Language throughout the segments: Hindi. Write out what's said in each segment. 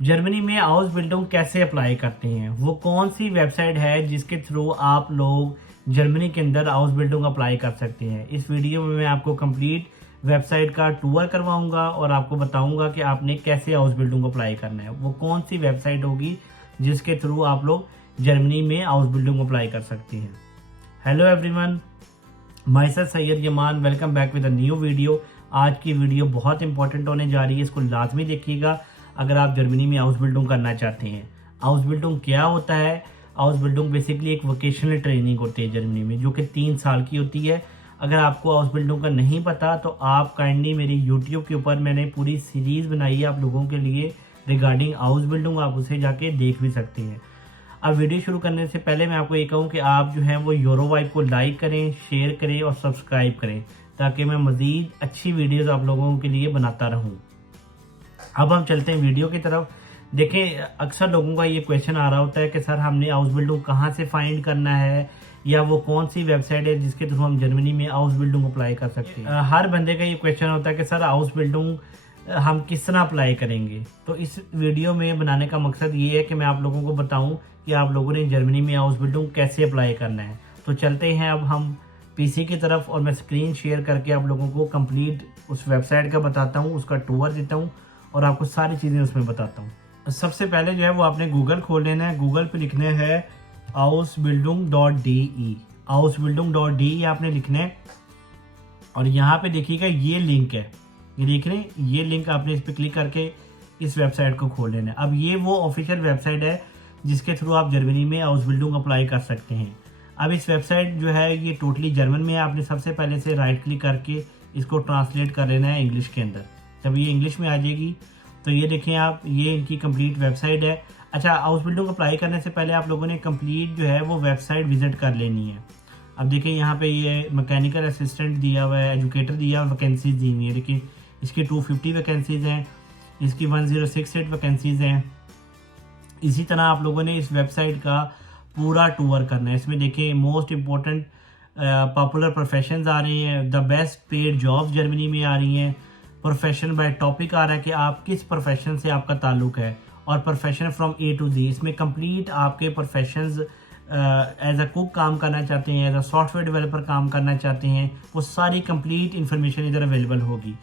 जर्मनी में हाउस बिल्डिंग कैसे अप्लाई करते हैं, वो कौन सी वेबसाइट है जिसके थ्रू आप लोग जर्मनी के अंदर हाउस बिल्डिंग अप्लाई कर सकते हैं। इस वीडियो में मैं आपको कंप्लीट वेबसाइट का टूर करवाऊंगा और आपको बताऊंगा कि आपने कैसे हाउस बिल्डिंग अप्लाई करना है। वो कौन सी वेबसाइट होगी जिसके थ्रू आप लोग जर्मनी में हाउस बिल्डिंग अप्लाई कर सकते हैं। Hello everyone, myself Syed Yaman, welcome back with a new video. आज की वीडियो बहुत इंपॉर्टेंट होने जा रही है, इसको लाजमी देखिएगा अगर आप जर्मनी में हाउस बिल्डिंग करना चाहते हैं। हाउस बिल्डिंग क्या होता है? हाउस बिल्डिंग बेसिकली एक वोकेशनल ट्रेनिंग होती है जर्मनी में, जो कि 3 साल की होती है। अगर आपको हाउस बिल्डिंग का नहीं पता तो आप काइंडली मेरी यूट्यूब के ऊपर मैंने पूरी सीरीज़ बनाई है आप लोगों के लिए रिगार्डिंग हाउस बिल्डिंग, आप उसे जाके देख भी सकते हैं। अब वीडियो शुरू करने से पहले मैं आपको ये कहूँ कि आप जो है वो यूरो वाइब को लाइक करें, शेयर करें और सब्सक्राइब करें, ताकि मैं मज़ीद अच्छी वीडियोज़ आप लोगों के लिए बनाता रहूँ। अब हम चलते हैं वीडियो की तरफ। देखें, अक्सर लोगों का ये क्वेश्चन आ रहा होता है कि सर हमने हाउस बिल्डिंग कहाँ से फाइंड करना है, या वो कौन सी वेबसाइट है जिसके थ्रू हम जर्मनी में हाउस बिल्डिंग अप्लाई कर सकते हैं। हर बंदे का ये क्वेश्चन होता है कि सर हाउस बिल्डिंग हम किस तरह अप्लाई करेंगे। तो इस वीडियो में बनाने का मकसद ये है कि मैं आप लोगों को बताऊं कि आप लोगों ने जर्मनी में हाउस बिल्डिंग कैसे अप्लाई करना है। तो चलते हैं अब हम पीसी की तरफ और मैं स्क्रीन शेयर करके आप लोगों को कंप्लीट उस वेबसाइट का बताता हूँ, उसका टूर देता हूँ और आपको सारी चीज़ें उसमें बताता हूँ। सबसे पहले जो है वो आपने गूगल खोल लेना है। गूगल पे लिखना है hausbildung.de, hausbildung.de आपने लिखना है और यहाँ पे देखिएगा ये लिंक है, ये देख रहे हैं, ये लिंक आपने इस पर क्लिक करके इस वेबसाइट को खोल लेना है। अब ये वो ऑफिशियल वेबसाइट है जिसके थ्रू आप जर्मनी में हाउस बिल्डिंग अप्लाई कर सकते हैं। अब इस वेबसाइट जो है ये टोटली जर्मन में है। आपने सबसे पहले से राइट क्लिक करके इसको ट्रांसलेट कर लेना है इंग्लिश के अंदर। जब ये इंग्लिश में आ जाएगी तो ये देखें आप, ये इनकी कंप्लीट वेबसाइट है। अच्छा, हाउस बिल्डिंग अप्लाई करने से पहले आप लोगों ने कंप्लीट जो है वो वेबसाइट विजिट कर लेनी है। अब देखिए यहाँ पे ये मैकेनिकल असिस्टेंट दिया हुआ है, एजुकेटर दिया हुआ, वैकेंसीज दी हुई है। देखिए इसकी 250 वैकेंसीज़ हैं, इसकी 1068 वैकेंसीज़ हैं। इसी तरह आप लोगों ने इस वेबसाइट का पूरा टूर करना है। इसमें देखिए मोस्ट इम्पोर्टेंट पॉपुलर प्रोफेशंस आ रही हैं, the best paid jobs Germany में आ रही हैं, प्रोफेशन बाय टॉपिक आ रहा है कि आप किस प्रोफेशन से आपका ताल्लुक है, और प्रोफेशन फ्रॉम ए टू जी। इसमें कंप्लीट आपके प्रोफेशंस एज अ कुक काम करना चाहते हैं, एज अ सॉफ्टवेयर डेवलपर काम करना चाहते हैं, वो सारी कंप्लीट इन्फॉर्मेशन इधर अवेलेबल होगी।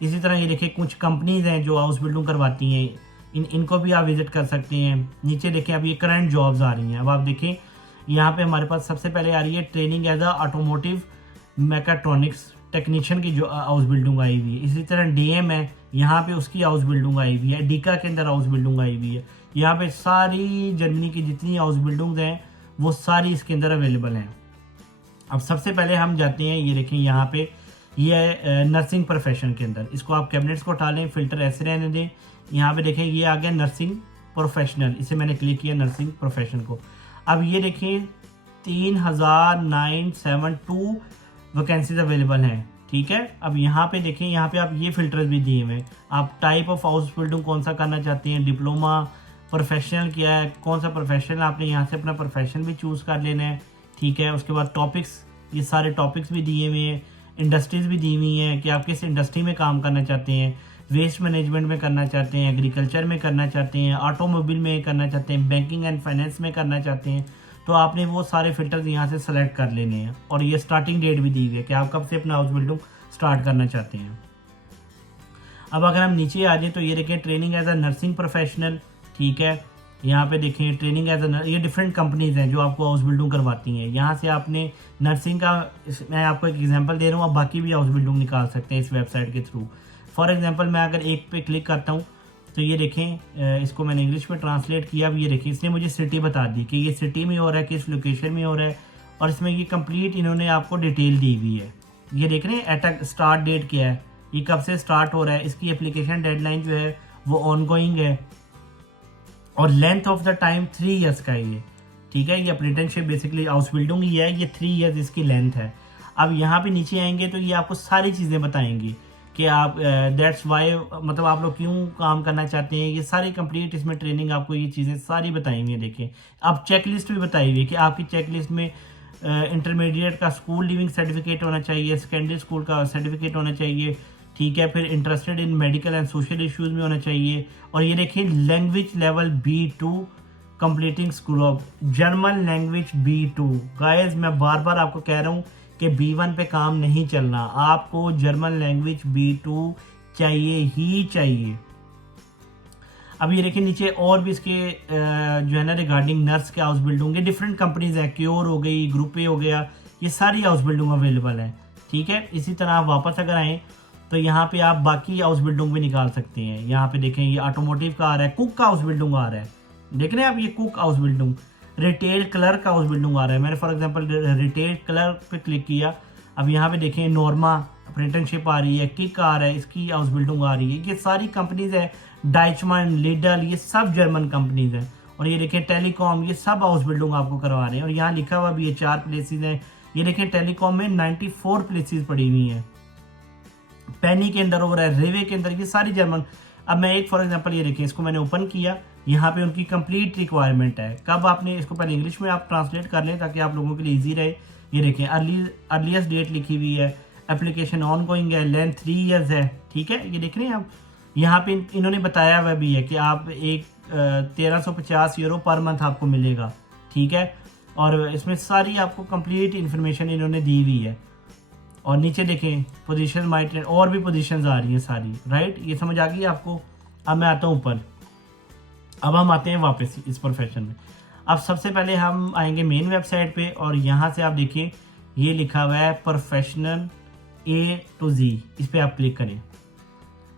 इसी तरह ये देखिए कुछ कंपनीज हैं जो हाउस बिल्डिंग करवाती हैं, इनको भी आप विजिट कर सकते हैं। नीचे देखें अब ये करंट जॉब्स आ रही हैं। अब आप देखें यहाँ पे हमारे पास सबसे पहले आ रही है training as a automotive mechatronics technician की जो हाउस बिल्डिंग आई हुई है। इसी तरह डीएम है, यहाँ पे उसकी हाउस बिल्डिंग आई हुई है। डीका के अंदर हाउस बिल्डिंग आई हुई है। यहाँ पे सारी जर्मनी की जितनी हाउस बिल्डिंग्स हैं वो सारी इसके अंदर अवेलेबल हैं। अब सबसे पहले हम जाते हैं, ये देखें यहाँ पे ये है नर्सिंग प्रोफेशन के अंदर। इसको आप कैबिनेट्स को उठा लें, फिल्टर ऐसे रहने दें। यहाँ पे देखें ये आ गया नर्सिंग प्रोफेशनल, इसे मैंने क्लिक किया नर्सिंग प्रोफेशन को। अब ये देखें 3972 वैकेंसीज अवेलेबल हैं, ठीक है। अब यहाँ पे देखें, यहाँ पे आप ये फिल्टर्स भी दिए हुए हैं। आप टाइप ऑफ हाउस बिल्डिंग कौन सा करना चाहते हैं, डिप्लोमा, प्रोफेशनल क्या है, कौन सा प्रोफेशनल, आपने यहाँ से अपना प्रोफेशन भी चूज़ कर लेना है, ठीक है। उसके बाद टॉपिक्स, ये सारे टॉपिक्स भी दिए हुए हैं। इंडस्ट्रीज़ भी दी हुई हैं कि आप किस इंडस्ट्री में काम करना चाहते हैं, वेस्ट मैनेजमेंट में करना चाहते हैं, एग्रीकल्चर में करना चाहते हैं, ऑटोमोबाइल में करना चाहते हैं, बैंकिंग एंड फाइनेंस में करना चाहते हैं। तो आपने वो सारे फिल्टर्स यहाँ से सेलेक्ट कर लेने हैं। और ये स्टार्टिंग डेट भी दी हुई है कि आप कब से अपना हाउस बिल्डिंग स्टार्ट करना चाहते हैं। अब अगर हम नीचे आ जाए तो ये देखें training as a nursing professional, ठीक है। यहाँ पे देखें ट्रेनिंग एज अ, ये डिफरेंट कंपनीज हैं जो आपको हाउस बिल्डिंग करवाती हैं। यहाँ से आपने नर्सिंग का, मैं आपको एक एग्जांपल दे रहा हूँ, आप बाकी भी हाउस बिल्डिंग निकाल सकते हैं इस वेबसाइट के थ्रू। फॉर एग्जांपल मैं अगर एक पे क्लिक करता हूँ तो ये देखें, इसको मैंने इंग्लिश में ट्रांसलेट किया। अब ये देखें इसने मुझे सिटी बता दी कि ये सिटी में हो रहा है, किस लोकेशन में हो रहा है, और इसमें ये कंप्लीट इन्होंने आपको डिटेल दी हुई है। ये देख रहे हैं एट अ स्टार्ट डेट क्या है, ये कब से स्टार्ट हो रहा है, इसकी एप्लीकेशन डेडलाइन जो है वो ऑनगोइंग है, और length of the time 3 years का है ये, ठीक है। ये अप्रेंटिसशिप बेसिकली हाउस बिल्डिंग ही है, ये 3 ईयर्स इसकी लेंथ है। अब यहाँ पे नीचे आएंगे तो ये आपको सारी चीज़ें बताएंगी कि आप दैट्स वाई, मतलब आप लोग क्यों काम करना चाहते हैं, ये सारी कंप्लीट इसमें ट्रेनिंग आपको ये चीज़ें सारी बताएंगी। देखें अब चेकलिस्ट भी बताई हुई है कि आपकी चेकलिस्ट में इंटरमीडिएट का स्कूल लिविंग सर्टिफिकेट होना चाहिए, सेकेंडरी स्कूल का सर्टिफिकेट होना चाहिए, ठीक है, फिर interested in medical and social issues में होना चाहिए। और ये देखिए language level B2 completing school of German language B2। Guys मैं बार बार आपको कह रहा हूँ कि B1 पे काम नहीं चलना, आपको जर्मन लैंग्वेज B2 चाहिए ही चाहिए। अब ये देखिए नीचे और भी इसके जो है ना रिगार्डिंग नर्स के हाउस बिल्डिंग होंगे, डिफरेंट कंपनीज है, क्योर हो गई, ग्रुप ए हो गया, ये सारी हाउस बिल्डिंग अवेलेबल है। ठीक है, इसी तरह आप वापस अगर आएँ तो यहाँ पे आप बाकी हाउस बिल्डिंग भी निकाल सकते हैं। यहाँ पे देखें ये ऑटोमोटिव का आ रहा है, कुक का हाउस बिल्डिंग आ रहा है, देख रहे हैं आप, ये cook house building, retail clerk का हाउस बिल्डिंग आ रहा है। मैंने फॉर एग्जांपल रिटेल क्लर्क पे क्लिक किया, अब यहाँ पे देखें नॉर्मा अप्रेंटिसशिप आ रही है, किक आ रहा है, इसकी हाउस बिल्डिंग आ रही है। ये सारी कंपनीज है, डाइचमन, लिडल, ये सब जर्मन कंपनीज हैं। और ये देखें टेलीकॉम, ये सब हाउस बिल्डिंग आपको करवा रहे हैं। और यहाँ लिखा हुआ भी ये 4 प्लेसेस हैं। ये देखें टेलीकॉम में 94 प्लेसेस पड़ी हुई हैं, पेनी के अंदर हो रहा है, रेवे के अंदर, ये सारी जर्मन। अब मैं एक फॉर एग्जांपल ये देखिए, इसको मैंने ओपन किया, यहाँ पे उनकी कंप्लीट रिक्वायरमेंट है। कब आपने इसको पहले इंग्लिश में आप ट्रांसलेट कर लें ताकि आप लोगों के लिए इजी रहे। ये देखें अर्लीस्ट डेट लिखी हुई है, एप्लीकेशन ऑन गोइंग है, लेंथ 3 ईयर्स है। ठीक है, ये देख रहे हैं आप, यहाँ पे इन्होंने बताया हुआ भी है कि आप एक 1350 यूरो पर मंथ आपको मिलेगा। ठीक है, और इसमें सारी आपको कंप्लीट इन्फॉर्मेशन इन्होंने दी हुई है। और नीचे देखें पोजीशन माइट, और भी पोजीशंस आ रही हैं सारी, राइट, ये समझ आ गई आपको। अब मैं आता हूँ ऊपर, अब हम आते हैं वापस इस प्रोफेशन में। अब सबसे पहले हम आएंगे मेन वेबसाइट पे, और यहाँ से आप देखिए ये लिखा हुआ है प्रोफेशनल A to Z, इस पर आप क्लिक करें।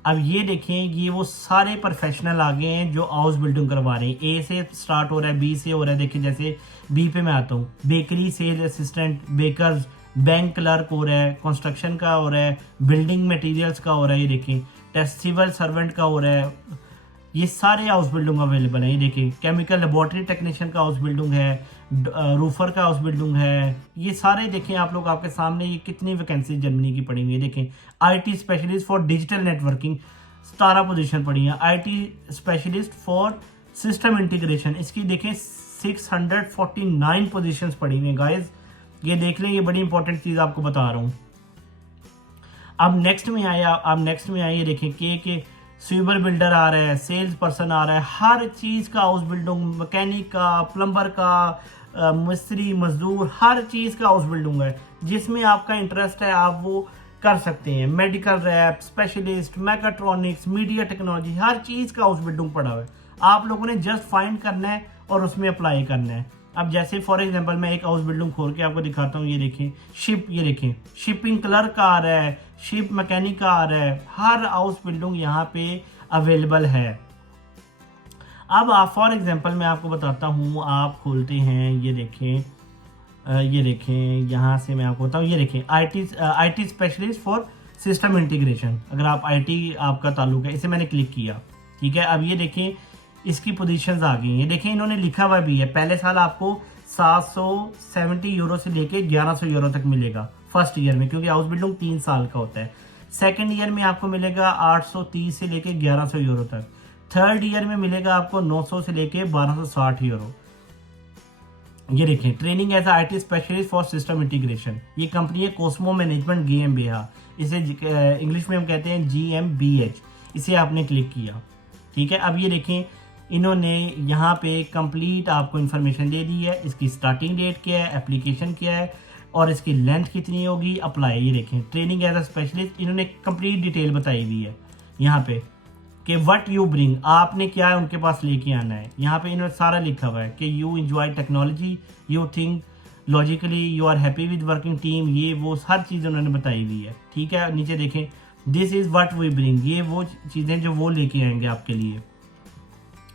अब ये देखें ये वो सारे प्रोफेशनल आ गए हैं जो हाउस बिल्डिंग करवा रहे हैं। A से स्टार्ट हो रहा है, B से हो रहा है, देखिए जैसे B पे मैं आता हूँ, bakery sale assistant, bakers, bank clerk हो रहा है, कंस्ट्रक्शन का हो रहा है, बिल्डिंग मटेरियल्स का हो रहा है, ये देखें टेक्सटाइल सर्वेंट का हो रहा है, ये सारे हाउस बिल्डिंग अवेलेबल है। ये देखिए केमिकल लेबोरेटरी टेक्नीशियन का हाउस बिल्डिंग है, रूफर का हाउस बिल्डिंग है, ये सारे देखें आप लोग आपके सामने, ये कितनी वैकेंसी जर्मनी की पड़ी हुई है। देखें IT specialist for digital networking 17 position पड़ी है, IT specialist for system integration, इसकी देखें 649 पोजीशंस पड़ी हुई हैं। गाइस ये देख लें, ये बड़ी इंपॉर्टेंट चीज़ आपको बता रहा हूँ। अब नेक्स्ट में आए, ये देखें के स्वीपर बिल्डर आ रहा है, सेल्स पर्सन आ रहा है, हर चीज़ का हाउस बिल्डिंग, मैकेनिक का, प्लम्बर का, मिस्त्री मजदूर, हर चीज़ का हाउस बिल्डिंग है। जिसमें आपका इंटरेस्ट है आप वो कर सकते हैं। Medical rep, specialist, mechatronics, media technology, हर चीज़ का हाउस बिल्डिंग पड़ा हुआ है। आप लोगों ने जस्ट फाइंड करना है और उसमें अप्लाई करना है। अब जैसे फॉर एग्जांपल मैं एक हाउस बिल्डिंग खोल के आपको दिखाता हूँ, ये देखें शिप, ये देखें शिपिंग क्लर्क का आ रहा है, शिप मैकेनिक का आ रहा है, हर हाउस बिल्डिंग यहाँ पे अवेलेबल है। अब आप फॉर एग्जांपल मैं आपको बताता हूँ, आप खोलते हैं, ये देखें यहाँ से मैं आपको बताऊँ, ये देखें IT specialist for system integration, अगर आप IT आपका ताल्लुक है, इसे मैंने क्लिक किया। ठीक है, अब ये देखें इसकी पोजीशंस आ गई हैं। देखें इन्होंने लिखा हुआ भी है, पहले साल आपको 770 यूरो से लेके 1100 यूरो तक मिलेगा फर्स्ट ईयर में, क्योंकि हाउस बिल्डिंग 3 साल का होता है। सेकंड ईयर में आपको मिलेगा 830 से लेके 1100 यूरो तक। थर्ड ईयर में मिलेगा आपको 900 से लेके 1260 यूरो। ये देखें training as IT specialist for system integration, ये कंपनी है कोस्मो मैनेजमेंट GmbH, इसे इंग्लिश में हम कहते हैं GmbH। इसे आपने क्लिक किया। ठीक है, अब ये देखें इन्होंने यहाँ पे कंप्लीट आपको इन्फॉर्मेशन दे दी है, इसकी स्टार्टिंग डेट क्या है, एप्लीकेशन क्या है और इसकी लेंथ कितनी होगी, अप्लाई। ये देखें ट्रेनिंग एज अ स्पेशलिस्ट, इन्होंने कंप्लीट डिटेल बताई हुई है यहाँ पे कि व्हाट यू ब्रिंग, आपने क्या है उनके पास लेके आना है। यहाँ पे इन्होंने सारा लिखा हुआ है कि you enjoy technology, you think logically, you are happy with working team, ये वो हर चीज़ उन्होंने बताई हुई है। ठीक है, नीचे देखें this is what we bring, ये वो चीज़ें जो वो लेके आएंगे आपके लिए।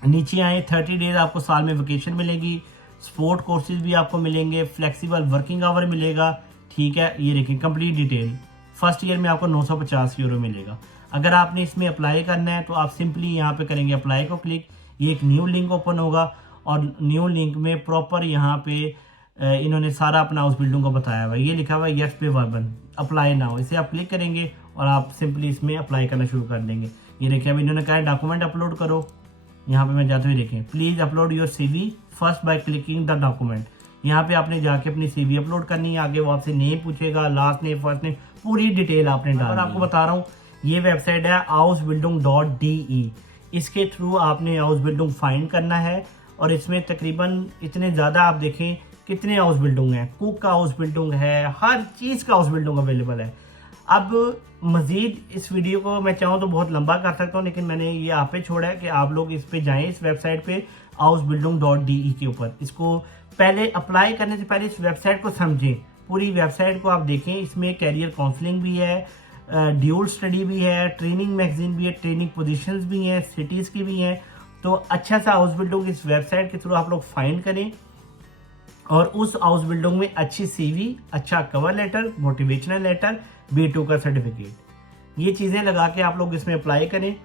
नीचे आए 30 डेज आपको साल में वेकेशन मिलेगी, स्पोर्ट कोर्सेज भी आपको मिलेंगे, फ्लेक्सिबल वर्किंग आवर मिलेगा। ठीक है, ये देखें कंप्लीट डिटेल। फर्स्ट ईयर में आपको 950 यूरो मिलेगा। अगर आपने इसमें अप्लाई करना है तो आप सिंपली यहाँ पे करेंगे अप्लाई को क्लिक, ये एक न्यू लिंक ओपन होगा और न्यू लिंक में प्रॉपर यहाँ पे इन्होंने सारा अपना हाउस बिल्डिंग को बताया हुआ है। ये लिखा हुआ है यस पे वर्बन अप्लाई नाउ, इसे आप क्लिक करेंगे और आप सिंपली इसमें अप्लाई करना शुरू कर देंगे। ये देखिए अब इन्होंने कहा है डॉक्यूमेंट अपलोड करो, यहाँ पे मैं जाते हुए देखें please upload your CV first by clicking the document. यहाँ पे आपने जाके अपनी CV अपलोड करनी है, आगे वो आपसे नेम पूछेगा, लास्ट नेम, फर्स्ट नेम, पूरी डिटेल आपने डालनी है। आपको बता रहा हूँ ये वेबसाइट है ausbildung.de। इसके थ्रू आपने ausbildung फाइंड करना है और इसमें तकरीबन इतने ज़्यादा आप देखें कितने ausbildung हैं, कुक का ausbildung है, हर चीज़ का ausbildung अवेलेबल है। अब मज़ीद इस वीडियो को मैं चाहूँ तो बहुत लंबा कर सकता हूँ, लेकिन मैंने ये आप पे छोड़ा है कि आप लोग इस पे जाएं, इस वेबसाइट पे ausbildung.de के ऊपर। इसको पहले अप्लाई करने से पहले इस वेबसाइट को समझें, पूरी वेबसाइट को आप देखें। इसमें कैरियर काउंसलिंग भी है, ड्यूल स्टडी भी है, ट्रेनिंग मैगजीन भी है, ट्रेनिंग पोजीशंस भी हैं, सिटीज़ की भी हैं। तो अच्छा सा ausbildung इस वेबसाइट के थ्रू आप लोग फाइंड करें और उस ausbildung में अच्छी सीवी, अच्छा cover letter, motivational letter, B2 का सर्टिफिकेट, ये चीज़ें लगा के आप लोग इसमें अप्लाई करें।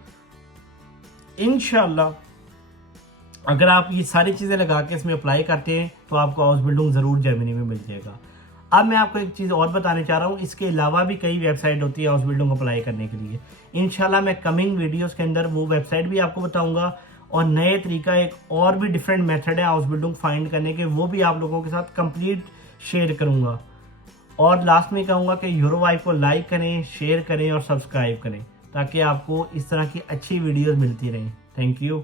इंशाल्लाह अगर आप ये सारी चीज़ें लगा के इसमें अप्लाई करते हैं तो आपको ausbildung ज़रूर जर्मनी में मिल जाएगा। अब मैं आपको एक चीज़ और बताने चाह रहा हूँ, इसके अलावा भी कई वेबसाइट होती है ausbildung अप्लाई करने के लिए। इंशाल्लाह मैं कमिंग वीडियोस के अंदर वो वेबसाइट भी आपको बताऊंगा और नए तरीका, एक और भी डिफरेंट मेथड है ausbildung फाइंड करने के, वो भी आप लोगों के साथ कंप्लीट शेयर करूंगा। और लास्ट में कहूँगा कि यूरोवाइब को लाइक करें, शेयर करें और सब्सक्राइब करें ताकि आपको इस तरह की अच्छी वीडियोस मिलती रहें। Thank you.